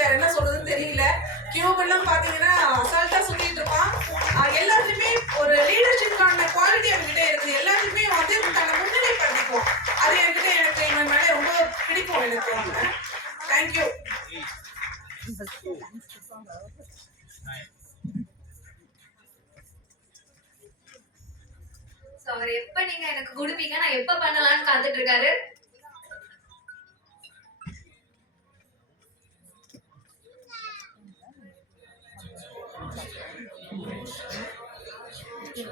வேற என்ன சொல்றதுன்னு தெரியல. கியூப் எல்லாம் பாத்தீங்கன்னா அசால்ட்டா சுத்திட்டு இருப்பான். எல்லாத்துலயுமே ஒரு லீடர்ஷிப்கான குவாலிட்டி அவன்கிட்ட இருக்கு. எல்லாத்துலயுமே வந்து தன்னை முன்னிலை பண்ணிக்கும். அது என்கிட்ட எனக்கு இவன் மேல ரொம்ப பிடிக்கும் எனக்கு. தேங்க்யூ. அவர் எப்ப நீங்க எனக்கு கொடுப்பீங்க, நான் எப்ப பண்ணலாம்னு காத்துட்டு இருக்காரு. Ini